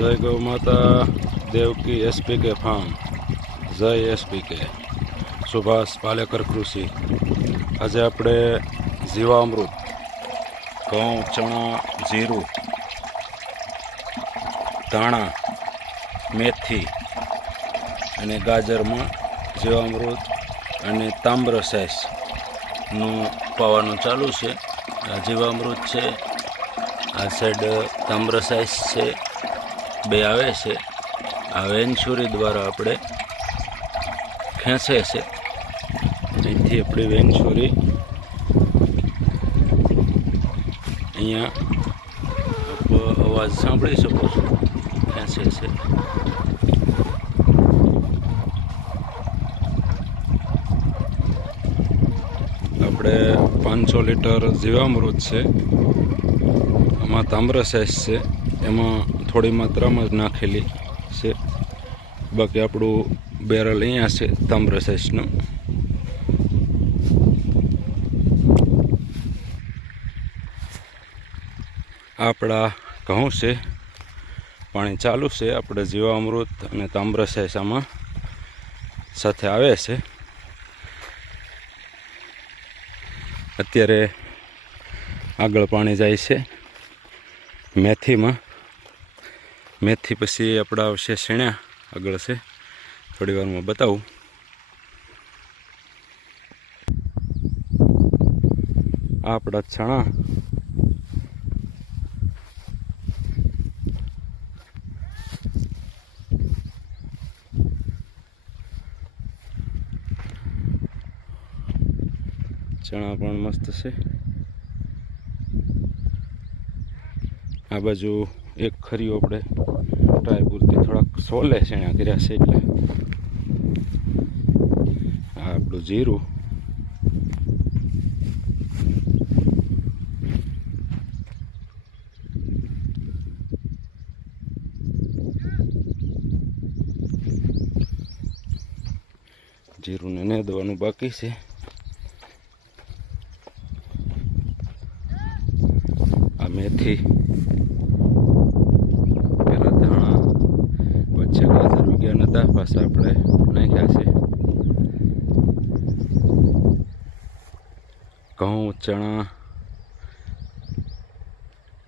જય ગૌ માતા દેવકી એસપીકે ફાર્મ જય એસપીકે સુભાષ પાલેકર કૃષિ. આજે આપણે જીવામૃત, ઘઉં, ચણા, જીરું, ધાણા, મેથી અને ગાજરમાં જીવામૃત અને તામ્રનું પાવાનું ચાલુ છે. આ જીવામૃત છે, આ સાઈડ તામ્ર સાઇઝ છે બે આવે છે. આ વેનછુરી દ્વારા આપણે ખેંચે છે. અહીંથી આપણી વેનછુરી અહીંયા અવાજ સાંભળી શકો છો. ખેંચે છે. આપણે પાંચસો લીટર જીવામૃત છે. આમાં તામ્ર સાઇઝ છે. એમાં થોડી માત્રામાં જ નાખેલી છે. બાકી આપણું બેરલ અહીંયા છે તામ્ર સાઇઝનું આપણા ઘઉં છે, પાણી ચાલુ છે, આપણે જીવામૃત અને તાંબ્ર સાઇઝ સાથે આવે છે. અત્યારે આગળ પાણી જાય છે, મેથીમાં. મેથી પછી આપણા આવશે શેણ્યા આગળ છે. થોડી વારમાં બતાવું. આ આપણા ચણા ચણા પણ મસ્ત છે. આ બાજુ એક ખરીઓ આપણે ટ્રાય પૂરતી થોડાક સોલે છે કર્યા છે એટલે. આ આપણું જીરું. જીરુંને નેદવાનું બાકી છે. આ મેથી. ઉગ્યા પાછા આપણે નાખ્યા છે. ઘઉં, ચણા,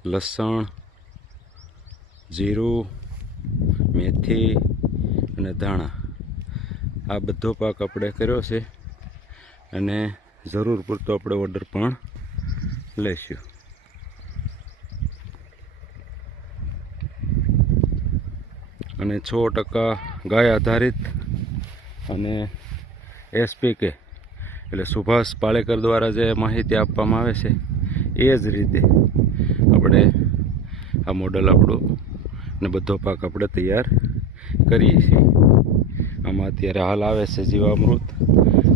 લસણ, જીરું, મેથી અને ધાણા. આ બધો પાક આપણે કર્યો છે અને જરૂર પૂરતો આપણે ઓર્ડર પણ લઈશું. અને છ ટકા ગાય આધારિત અને એસપીકે એટલે સુભાષ પાળેકર દ્વારા જે માહિતી આપવામાં આવે છે, એ જ રીતે આપણે આ મોડલ આપણું ને બધો પાક આપણે તૈયાર કરીએ છીએ. આમાં અત્યારે હાલ આવે છે જીવામૃત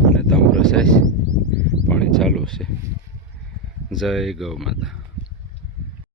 અને તામ્ર સાઈઝ પાણી ચાલુ છે. જય ગૌ માતા.